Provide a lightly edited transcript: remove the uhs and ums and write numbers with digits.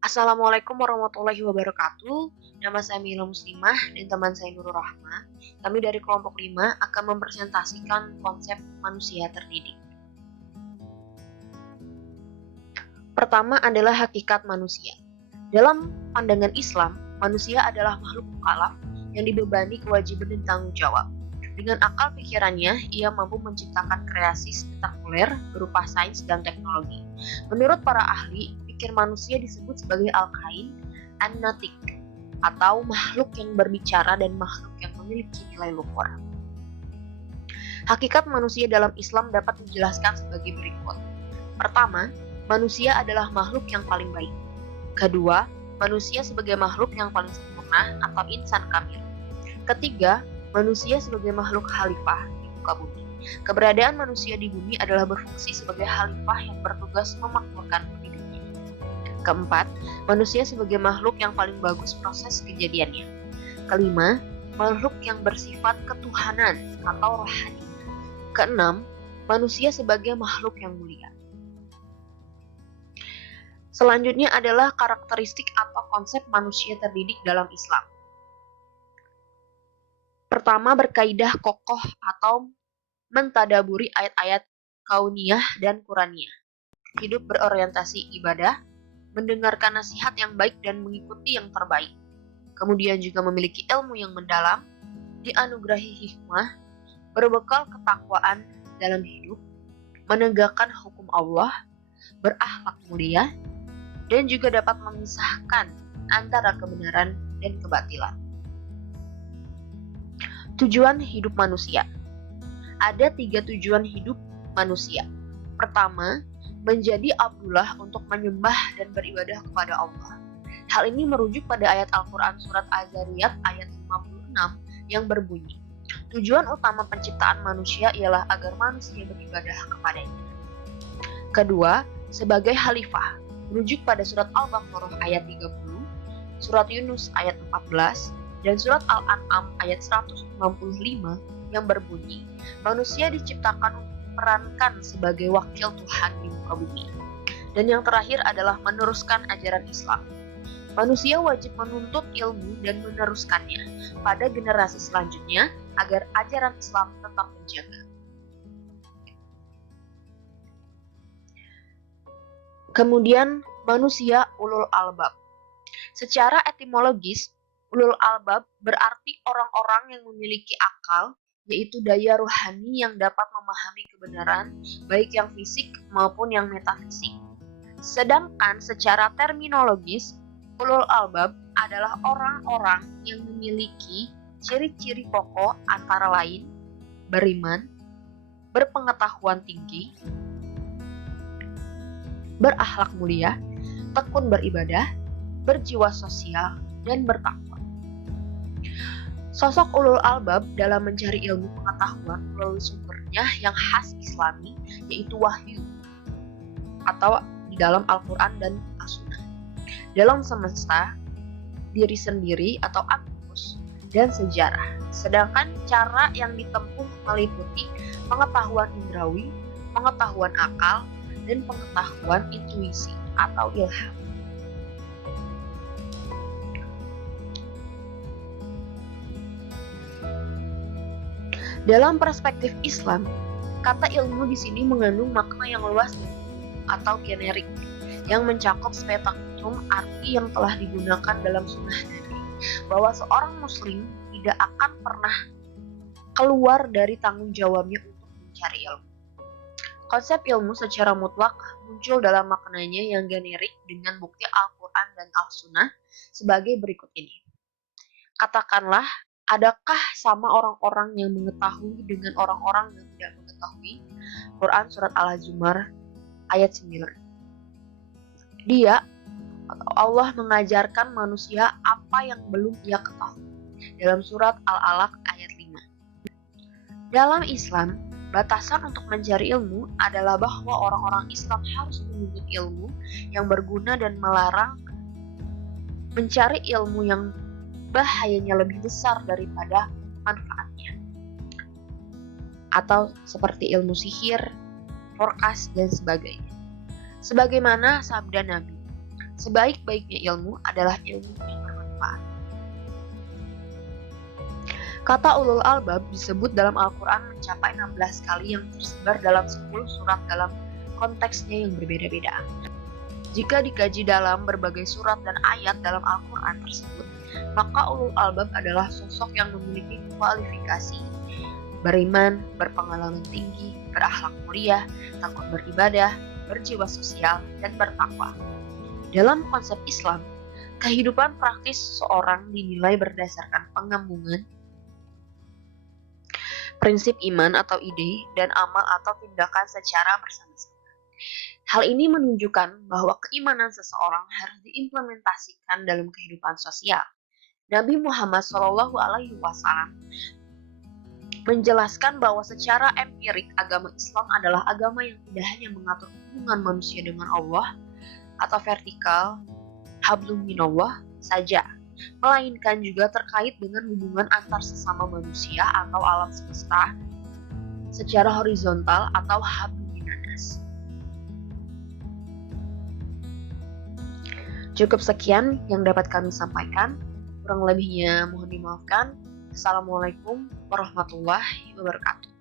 Assalamualaikum warahmatullahi wabarakatuh. Nama saya Mila Muslimah dan teman saya Nurul Rahma. Kami dari kelompok 5 akan mempresentasikan konsep manusia terdidik. Pertama adalah hakikat manusia. Dalam pandangan Islam, manusia adalah makhluk mukallaf yang dibebani kewajiban dan tanggung jawab. Dengan akal pikirannya, ia mampu menciptakan kreasi spektakuler berupa sains dan teknologi. Menurut para ahli, pikir manusia disebut sebagai al-kain an-natik, atau makhluk yang berbicara dan makhluk yang memiliki nilai luhur. Hakikat manusia dalam Islam dapat dijelaskan sebagai berikut. Pertama, manusia adalah makhluk yang paling baik. Kedua, manusia sebagai makhluk yang paling sempurna atau insan kamil. Ketiga, manusia sebagai makhluk khalifah di muka bumi. Keberadaan manusia di bumi adalah berfungsi sebagai khalifah yang bertugas memakmurkan penduduknya. Keempat, manusia sebagai makhluk yang paling bagus proses kejadiannya. Kelima, makhluk yang bersifat ketuhanan atau rohani. Keenam, manusia sebagai makhluk yang mulia. Selanjutnya adalah karakteristik atau konsep manusia terdidik dalam Islam. Pertama, berkaidah kokoh atau mentadaburi ayat-ayat kauniyah dan Quraniyah. Hidup berorientasi ibadah, mendengarkan nasihat yang baik dan mengikuti yang terbaik. Kemudian juga memiliki ilmu yang mendalam, dianugerahi hikmah, berbekal ketakwaan dalam hidup, menegakkan hukum Allah, berakhlak mulia, dan juga dapat memisahkan antara kebenaran dan kebatilan. Tujuan hidup manusia. Ada 3 tujuan hidup manusia. Pertama, menjadi Abdullah untuk menyembah dan beribadah kepada Allah. Hal ini merujuk pada ayat Al-Quran surat Az-Zariyat ayat 56 yang berbunyi, tujuan utama penciptaan manusia ialah agar manusia beribadah kepadanya. Kedua, sebagai khalifah, merujuk pada surat Al-Baqarah ayat 30, surat Yunus ayat 14, dan surat Al-An'am ayat 195 yang berbunyi, manusia diciptakan untuk memerankan sebagai wakil Tuhan di muka bumi. Dan yang terakhir adalah meneruskan ajaran Islam. Manusia wajib menuntut ilmu dan meneruskannya pada generasi selanjutnya agar ajaran Islam tetap terjaga. Kemudian, manusia ulul albab. Secara etimologis, ulul albab berarti orang-orang yang memiliki akal, yaitu daya rohani yang dapat memahami kebenaran, baik yang fisik maupun yang metafisik. Sedangkan secara terminologis, ulul albab adalah orang-orang yang memiliki ciri-ciri pokok antara lain beriman, berpengetahuan tinggi, berakhlak mulia, tekun beribadah, berjiwa sosial, dan bertakwa. Sosok ulul albab dalam mencari ilmu pengetahuan melalui sumbernya yang khas Islami, yaitu wahyu atau di dalam Al-Quran dan As-Sunnah. Dalam semesta, diri sendiri atau atmos, dan sejarah. Sedangkan cara yang ditempuh meliputi pengetahuan indrawi, pengetahuan akal, dan pengetahuan intuisi atau ilham. Dalam perspektif Islam, kata ilmu di sini mengandung makna yang luas atau generik, yang mencakup spektrum arti yang telah digunakan dalam sunnah Nabi, bahwa seorang muslim tidak akan pernah keluar dari tanggung jawabnya untuk mencari ilmu. Konsep ilmu secara mutlak muncul dalam maknanya yang generik dengan bukti Al-Quran dan Al-Sunnah sebagai berikut ini. Katakanlah, adakah sama orang-orang yang mengetahui dengan orang-orang yang tidak mengetahui? Quran surat Al-Zumar ayat 9. Dia atau Allah mengajarkan manusia apa yang belum ia ketahui dalam surat Al-Alaq ayat 5. Dalam Islam, batasan untuk mencari ilmu adalah bahwa orang-orang Islam harus menuntut ilmu yang berguna dan melarang mencari ilmu yang bahayanya lebih besar daripada manfaatnya, atau seperti ilmu sihir, forecast, dan sebagainya. Sebagaimana sabda Nabi, Sebaik-baiknya ilmu adalah ilmu yang bermanfaat. Kata ulul albab disebut dalam Al-Quran mencapai 16 kali yang tersebar dalam 10 surat dalam konteksnya yang berbeda-beda. Jika dikaji dalam berbagai surat dan ayat dalam Al-Quran tersebut, maka ulul albab adalah sosok yang memiliki kualifikasi beriman, berpengalaman tinggi, berakhlak mulia, takut beribadah, berjiwa sosial, dan bertakwa. Dalam konsep Islam, kehidupan praktis seseorang dinilai berdasarkan penggabungan prinsip iman atau ide dan amal atau tindakan secara bersama-sama. Hal ini menunjukkan bahwa keimanan seseorang harus diimplementasikan dalam kehidupan sosial. Nabi Muhammad SAW menjelaskan bahwa secara empirik agama Islam adalah agama yang tidak hanya mengatur hubungan manusia dengan Allah atau vertikal hablum minallah saja, melainkan juga terkait dengan hubungan antar sesama manusia atau alam semesta secara horizontal atau hablum minanas. Cukup sekian yang dapat kami sampaikan, kurang lebihnya mohon dimaafkan. Assalamualaikum warahmatullahi wabarakatuh.